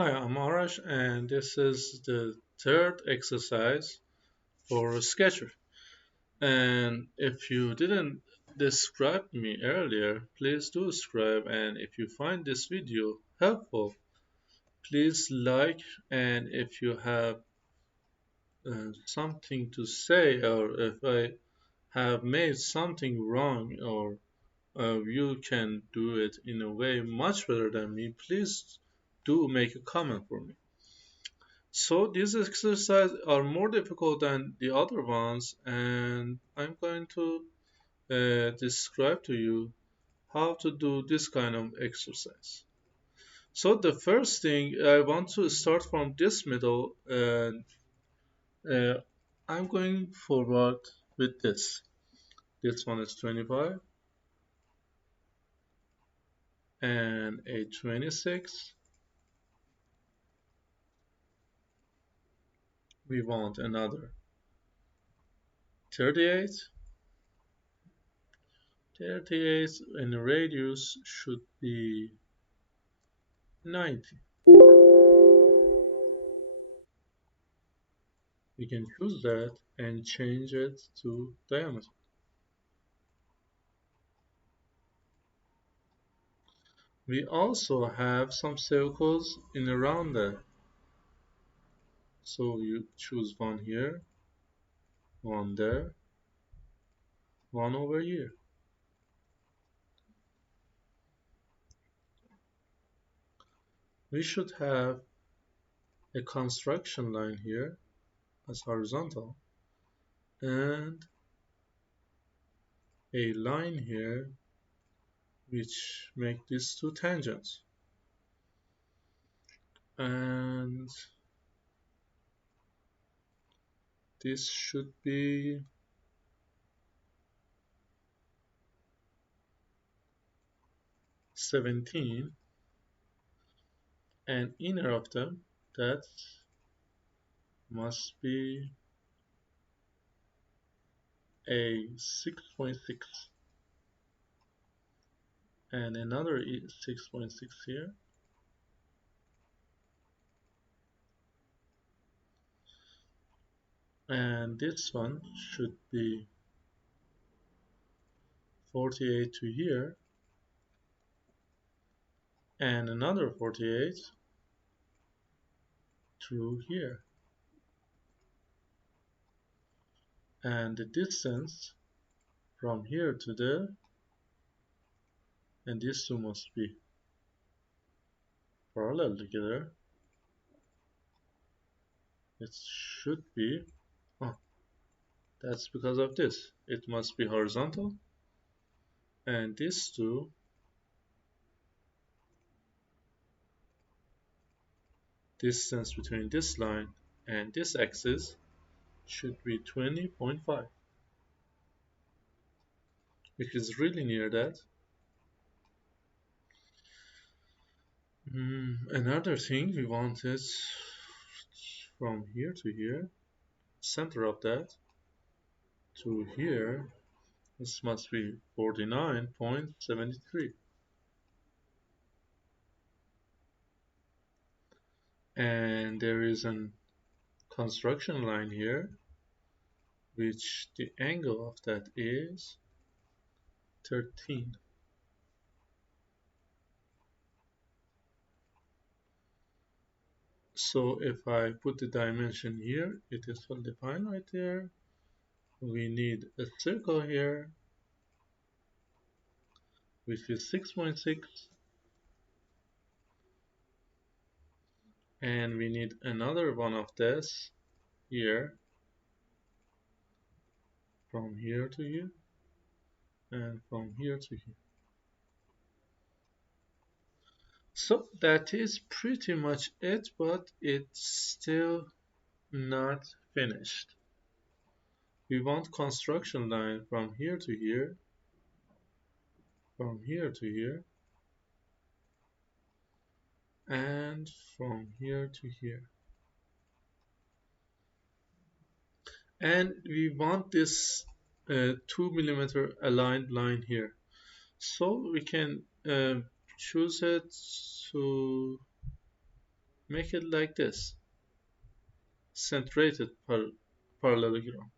Hi, I'm Arash, and this is the third exercise for Sketcher. And if you didn't describe me earlier, please do subscribe. And if you find this video helpful, please like. And if you have something to say, or if I have made something wrong, or you can do it in a way much better than me, please do make a comment for me. So these exercises are more difficult than the other ones, and I'm going to describe to you how to do this kind of exercise. So the first thing I want to start from this middle, and uh, I'm going forward with this. This one is 25 and a 26. We want another 38. 38 and the radius should be 90. We can choose that and change it to diameter. We also have some circles in around that. So you choose one here, one there, one over here. We should have a construction line here as horizontal and a line here which make these two tangents. And this should be 17, and inner of them that must be a 6.6 and another 6.6 here, and this one should be 48 to here and another 48 to here, and the distance from here to there, and these two must be parallel together. It should be, oh, that's because of this, it must be horizontal, and these two distance between this line and this axis should be 20.5, which is really near that. Another thing we want is from here to here, center of that to here, this must be 49.73. And there is a construction line here, which the angle of that is 13. So if I put the dimension here, it is well defined right there. We need a circle here, which is 6.6, and we need another one of this here, from here to here, and from here to here. So that is pretty much it, but it's still not finished. We want construction line from here to here, from here to here, and from here to here. And we want this 2 mm aligned line here. So we can choose it to Make it like this, centrated parallelogram.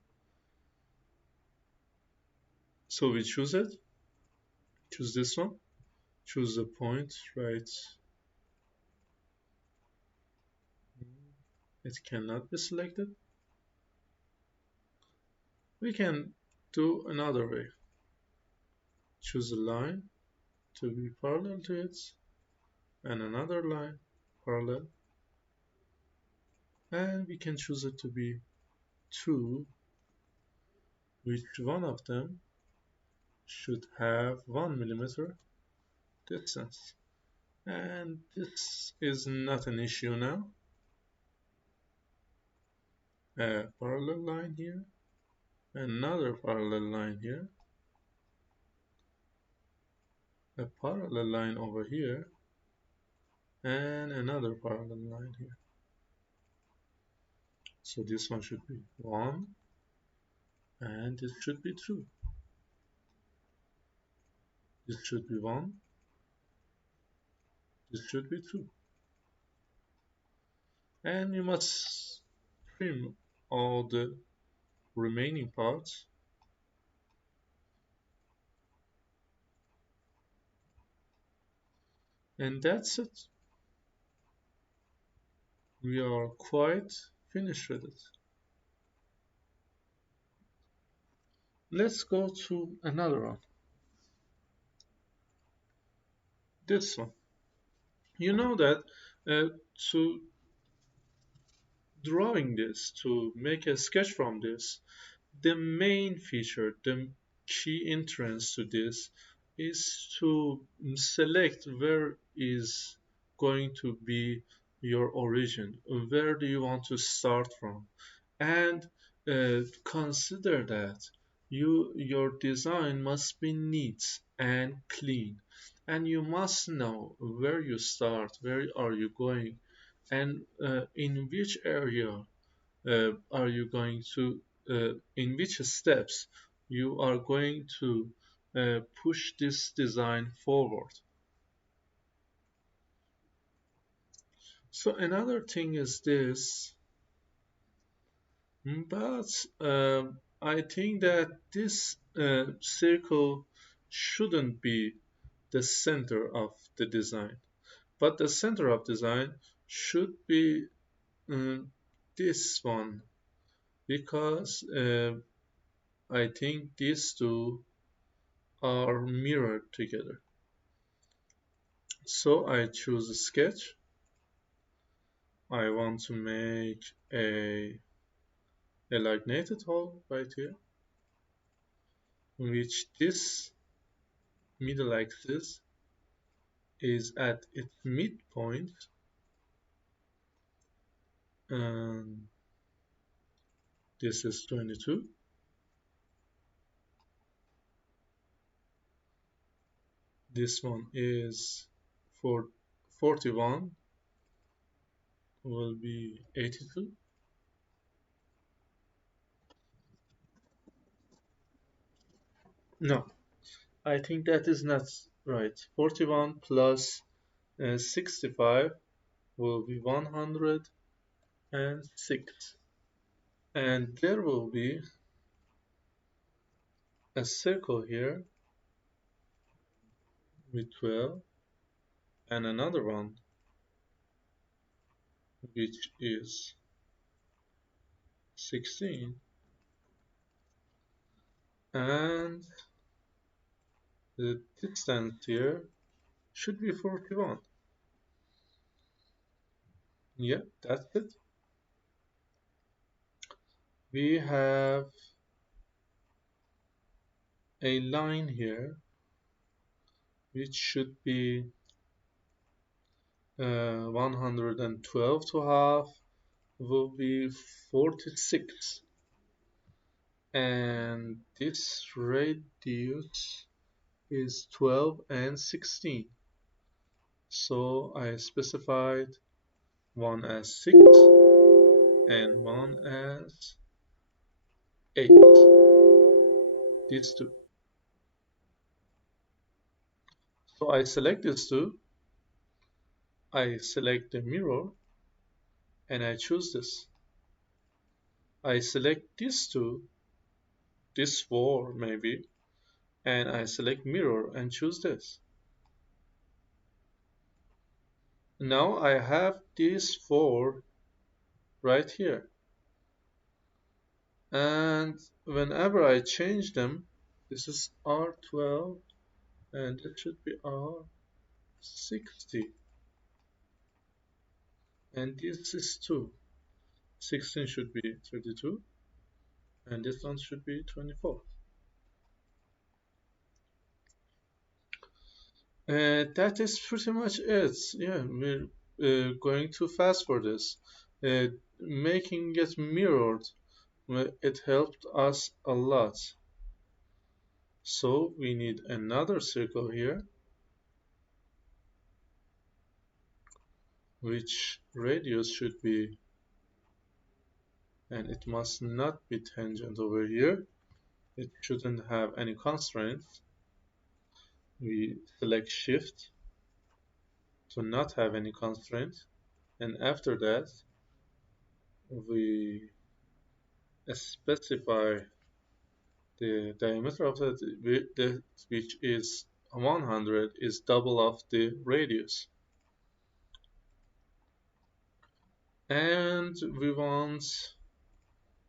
So we choose it, choose this one, choose the point, right? It cannot be selected. We can do another way. Choose a line to be parallel to it, and another line parallel, and we can choose it to be 2, which one of them should have 1 millimeter distance. And this is not an issue now. A parallel line here, another parallel line here, a parallel line over here, and another parallel line here. So this one should be 1, and this should be 2. This should be 1, this should be 2. And you must trim all the remaining parts. And that's it. We are quite finished with it. Let's go to another one. This one. You know that to drawing this, to make a sketch from this, the main feature, the key entrance to this is to select where is going to be your origin, where do you want to start from, and consider that your design must be neat and clean, and you must know where you start, where are you going, and in which area are you going to, in which steps you are going to push this design forward. So another thing is this, but I think that this circle shouldn't be the center of the design, but the center of design should be um, this one, because I think these two are mirrored together. So I choose a sketch. I want to make a elongated hole right here, in which this middle axis is at its midpoint, and this is 22. This one is for 41 will be 82. No, I think that is not right. 41 plus 65 will be 106. And there will be a circle here with 12 and another one which is 16, and the distance here should be 41. Yeah, that's it. We have a line here which should be 112 to half will be 46, and this radius is 12 and 16. So I specified one as 6 and one as 8. These two. So I select these two. I select the mirror and I choose this. I select these two, this four maybe, and I select mirror and choose this. Now I have these four right here. And whenever I change them, this is R12 and it should be R60. And this is 2. 16 should be 32 and this one should be 24. That is pretty much it. Yeah, we're going too fast for this. Making it mirrored, it helped us a lot. So we need another circle here, which radius should be, and it must not be tangent over here. It shouldn't have any constraints. We select shift to not have any constraints, and after that we specify the diameter of the which is 100 is double of the radius, and we want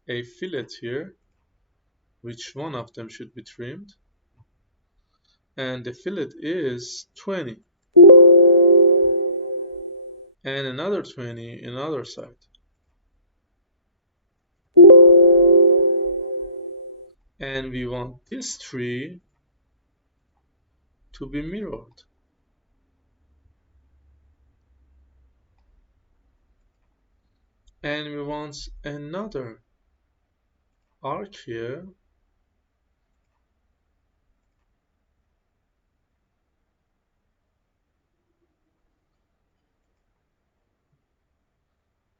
a fillet here, which one of them should be trimmed, and the fillet is 20 and another 20 in other side, and we want this tree to be mirrored, and we want another arc here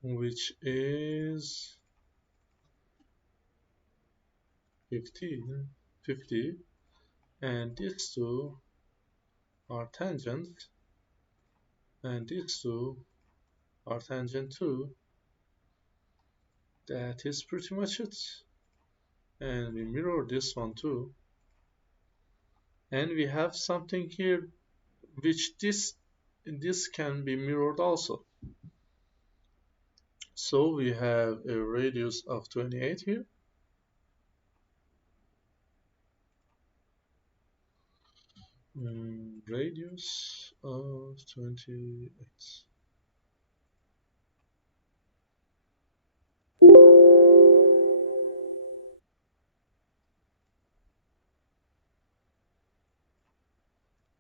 which is 50, and these two are tangent, and these two are tangent too. That is pretty much it. And we mirror this one too. And we have something here which this can be mirrored also. So we have a radius of 28 here. Radius of 28.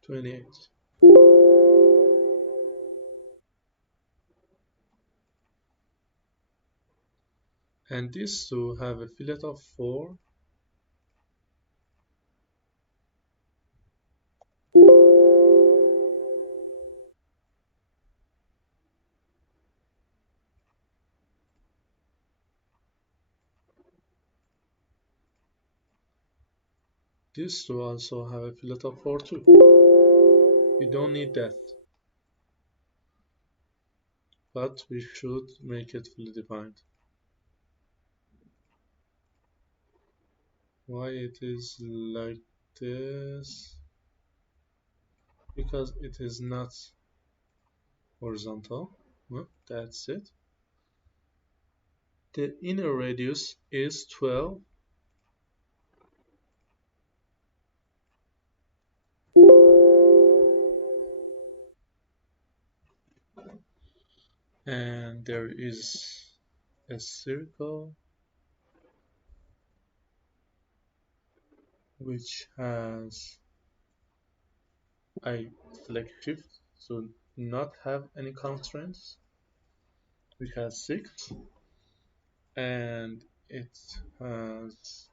28. And these two have a fillet of 4. These two also have a fillet of 4 too. We don't need that, but we should make it fully defined. Why it is like this? Because it is not horizontal. Well, that's it. The inner radius is 12. And there is a circle which has, I select shift so not have any constraints, which has 6, and it has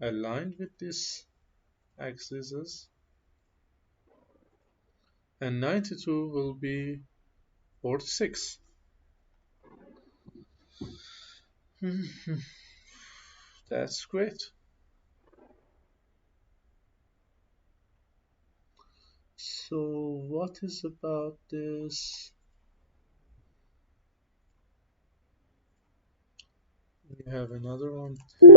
aligned with this axis, and 92 will be 46. That's great. So what is about this We have another one, 10,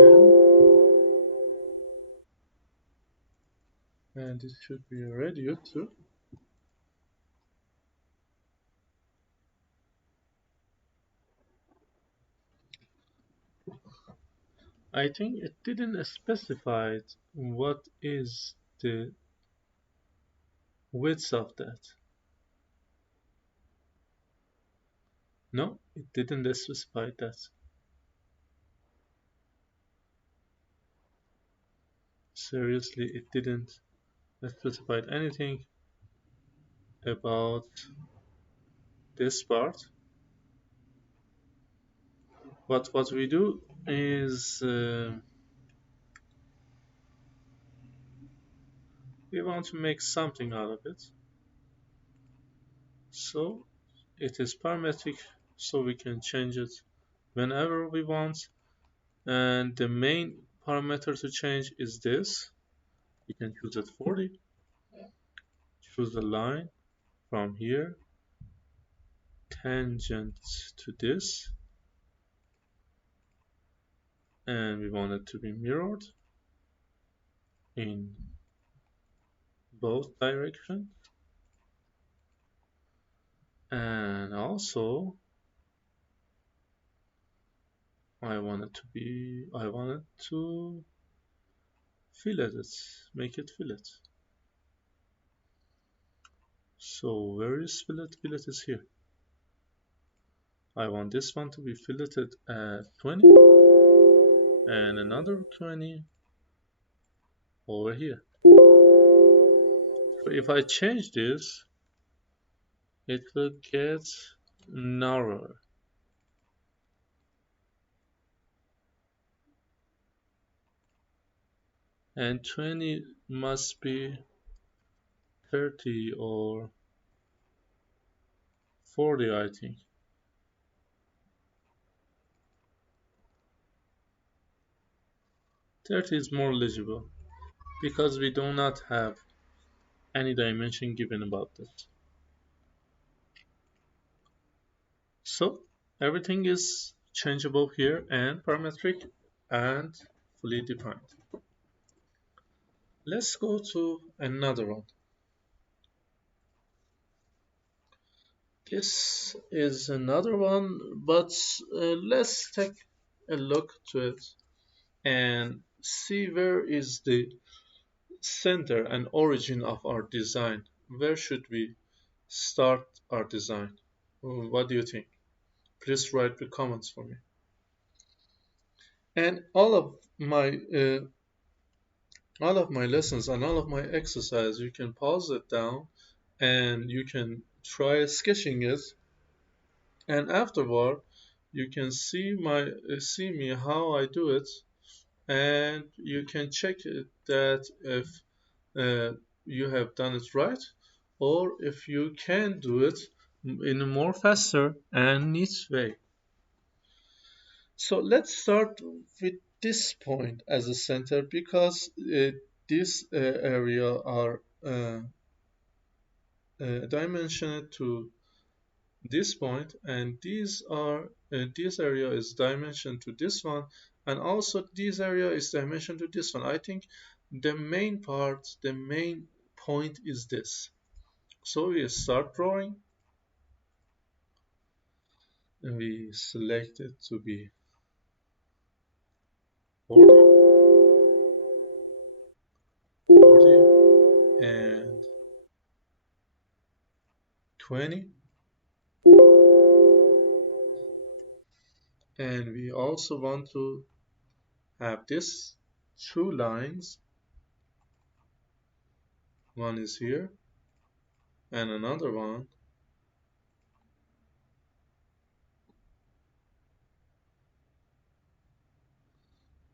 and it should be a radio too. I think it didn't specify what is the width of that. No, it didn't specify that. Seriously, it didn't specify anything about this part. But what we do is we want to make something out of it. So it is parametric, so we can change it whenever we want. And the main parameter to change is this. You can choose it 40. Choose the line from here, tangent to this, and we want it to be mirrored in both directions. And also I want it to fillet it, make it fillet. So where is fillet? Fillet is here. I want this one to be filleted at 20 and another 20 over here. So if I change this, it will get narrower. And 20 must be 30 or 40, I think. 30 is more legible because we do not have any dimension given about this. So everything is changeable here and parametric and fully defined. Let's go to another one. This is another one, but let's take a look to it and see where is the center and origin of our design. Where should we start our design? What do you think? Please write the comments for me. And all of my lessons and all of my exercise, you can pause it down and you can try sketching it, and afterward you can see me how I do it, and you can check it that if you have done it right, or if you can do it in a more faster and neat way. So let's start with this point as a center because this area are dimensioned to this point, and this area is dimensioned to this one, and also this area is dimensioned to this one. I think the main point is this. So we start drawing and we select it to be 40, 40 and 20, and we also want to have this two lines. One is here and another one.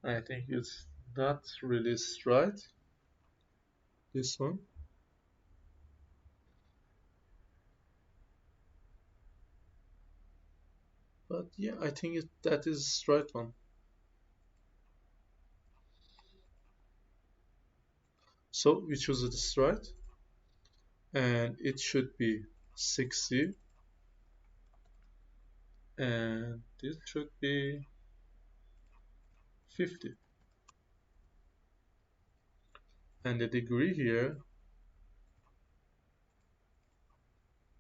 I think it's not really straight, this one. But yeah, I think that is straight one. So we choose the straight, and it should be 60, and this should be 50. And the degree here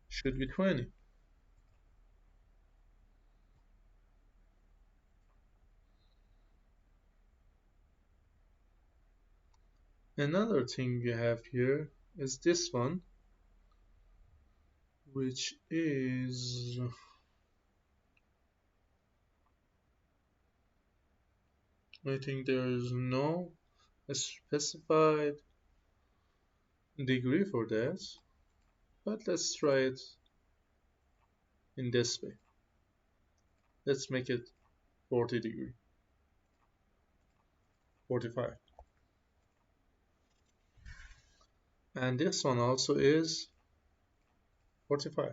should be 20. Another thing we have here is this one, which is, I think there is no specified degree for that, but let's try it in this way. Let's make it 40 degree, 45. And this one also is 45.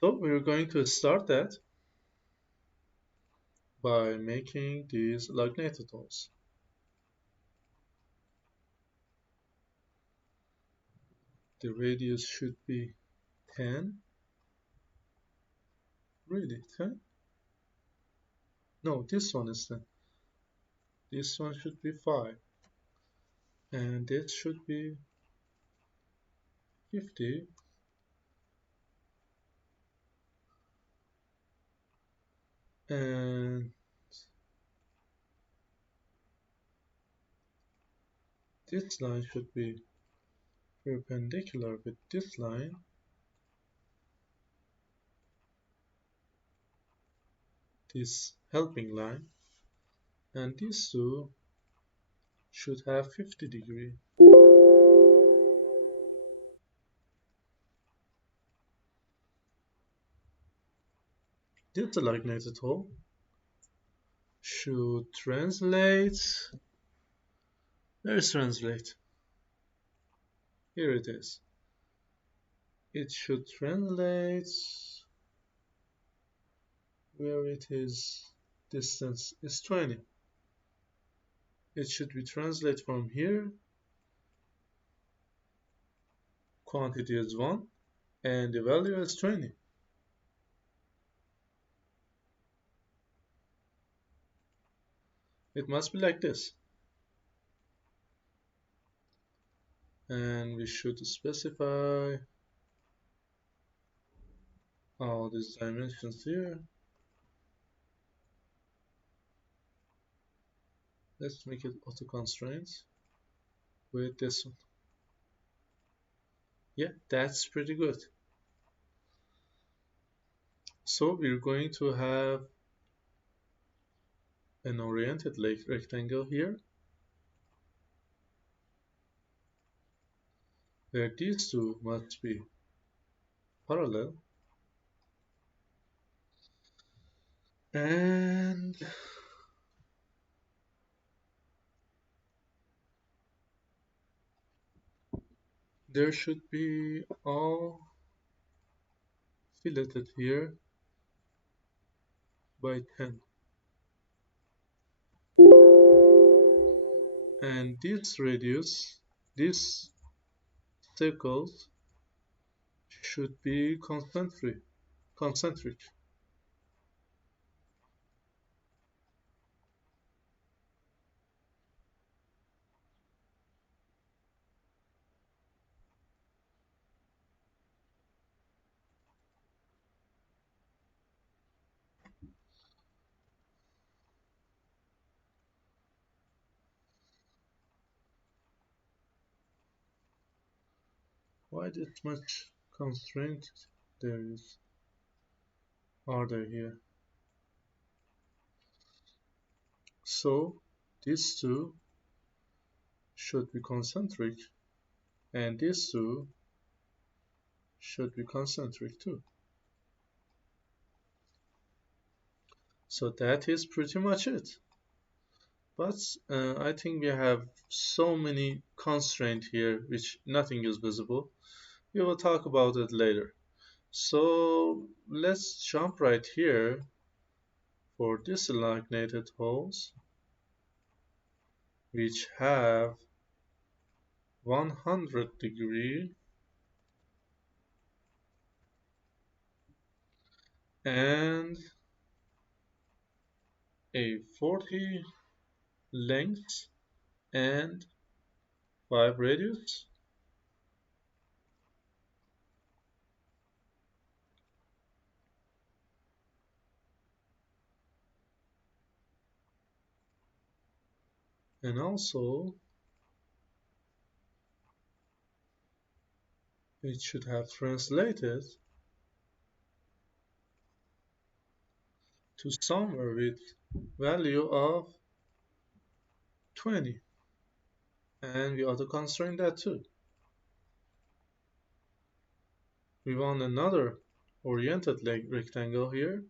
So we're going to start that by making these lagnated holes. The radius should be 10. Really, 10? No, this one is 10. This one should be 5. And this should be 50. And this line should be perpendicular with this line. This helping line. And these two should have 50 degree. This lagnated hole should translate. Where is translate? Here it is. It should translate where it is distance is 20. It should be translate from here. Quantity is 1 and the value is 20. It must be like this. And we should specify all these dimensions here. Let's make it auto constraints with this one. Yeah, that's pretty good. So we're going to have an oriented rectangle here, where these two must be parallel, and there should be all filleted here by 10. And this radius, these circles should be concentric. Why this much constraint are there here? So these two should be concentric, and these two should be concentric too. So that is pretty much it. But I think we have so many constraints here which nothing is visible. We will talk about it later. So let's jump right here for disallignated holes which have 100 degree and a 40 length and 5 radius, and also it should have translated to somewhere with value of 20, and we auto constrain that too. We want another oriented rectangle here,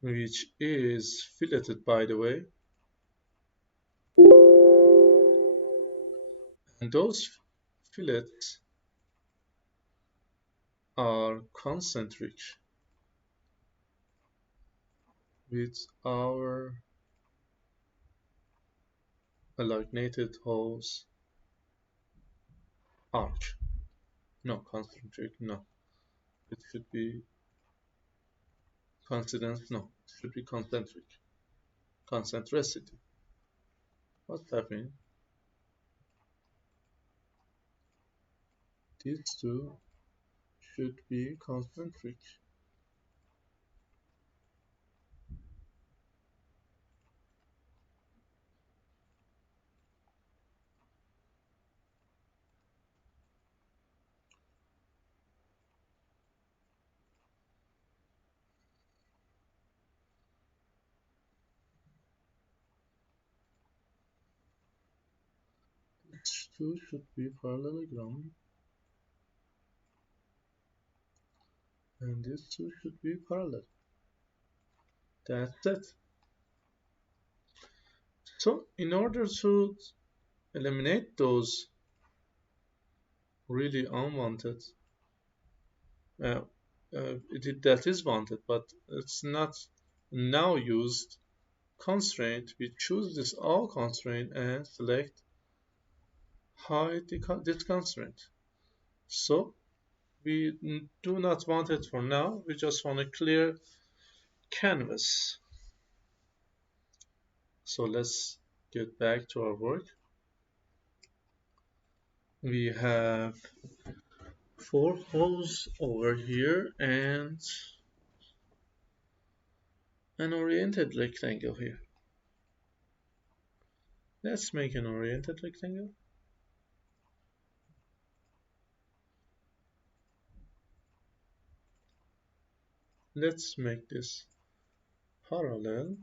which is filleted by the way, and those fillets are concentric with our allignated holes arch. No, concentric, no. It should be coincidence, no. It should be concentric. Concentricity. What's happening? These two should be concentric. These two should be parallelogram, and these two should be parallel. That's it. So, in order to eliminate those really unwanted, uh, that is wanted, but it's not now used constraint, we choose this all constraint and select hide this constraint. So we do not want it for now, we just want a clear canvas. So let's get back to our work. We have 4 holes over here and an oriented rectangle here. Let's make an oriented rectangle. Let's make this parallel,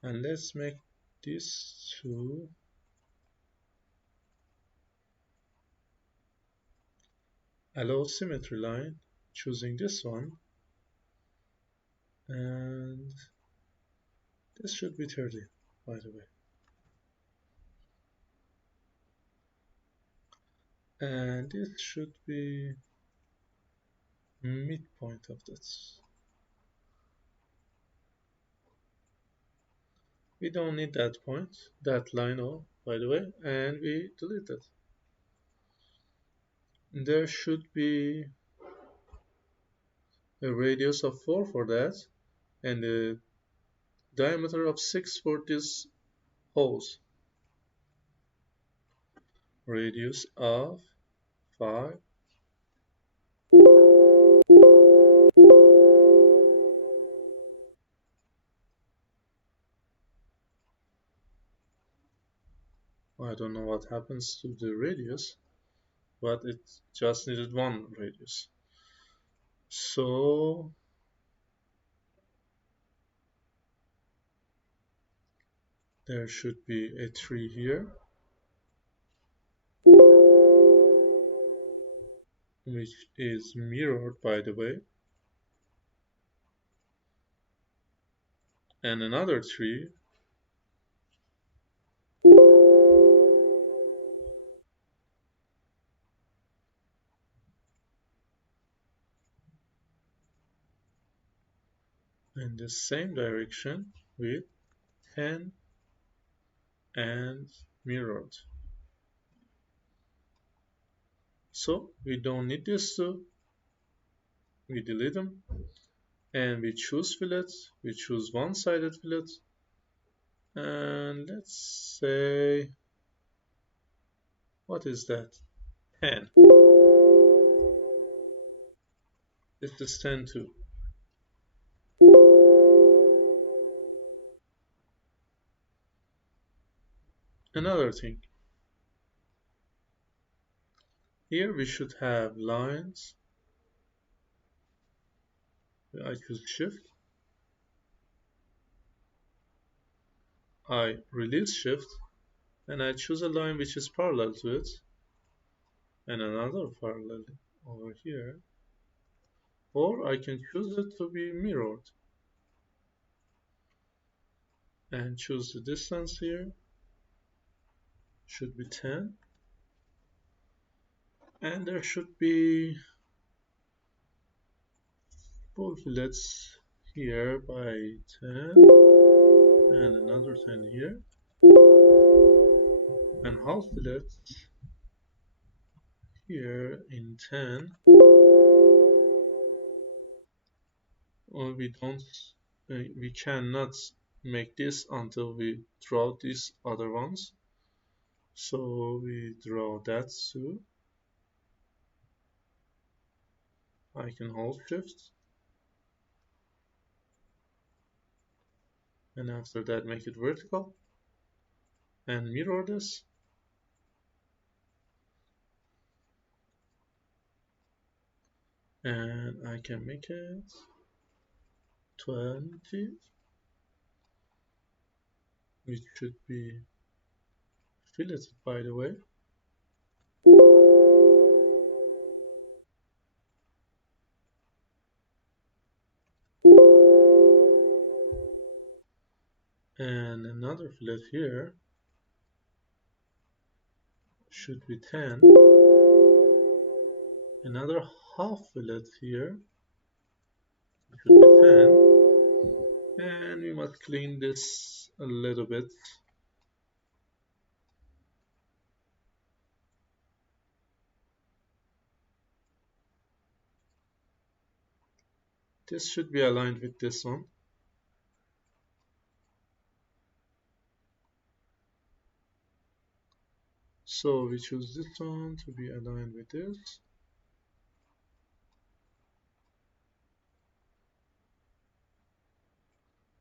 and let's make this two allow symmetry line, choosing this one, and this should be 30, by the way. And this should be midpoint of this. We don't need that point, that line, oh, by the way, and we delete it. There should be a radius of 4 for that, and a diameter of 6 for these holes. Radius of 5. I don't know what happens to the radius, but it just needed one radius. So there should be a 3 here, which is mirrored, by the way, and another 3, in the same direction with 10 and mirrored. So we don't need this two, We delete them and we choose fillet. We choose one-sided fillet. And let's say, what is that? 10. This is 10 too. Another thing, here we should have lines. I choose shift. I release shift and I choose a line which is parallel to it and another parallel over here, or I can choose it to be mirrored and choose the distance here should be 10 and there should be full fillets here by 10 and another 10 here and half fillets here in 10. Or we cannot make this until we draw these other ones, so we draw that too. I can hold shift and after that make it vertical and mirror this and I can make it 20, which should be filleted by the way. And another fillet here should be 10. Another half fillet here should be 10. And we must clean this a little bit. This should be aligned with this one. So we choose this one to be aligned with this.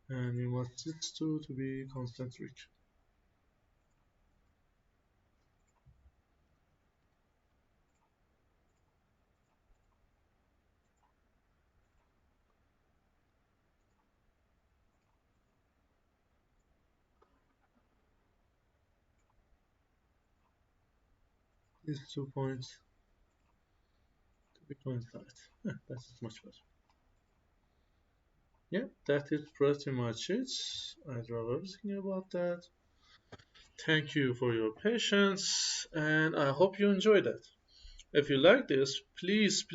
And we want these two to be concentric. These 2 points to be coincide. That's much better. Yeah, that is pretty much it. I draw everything about that. Thank you for your patience and I hope you enjoyed it. If you like this, please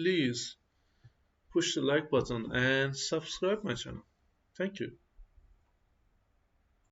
push the like button and subscribe my channel. Thank you.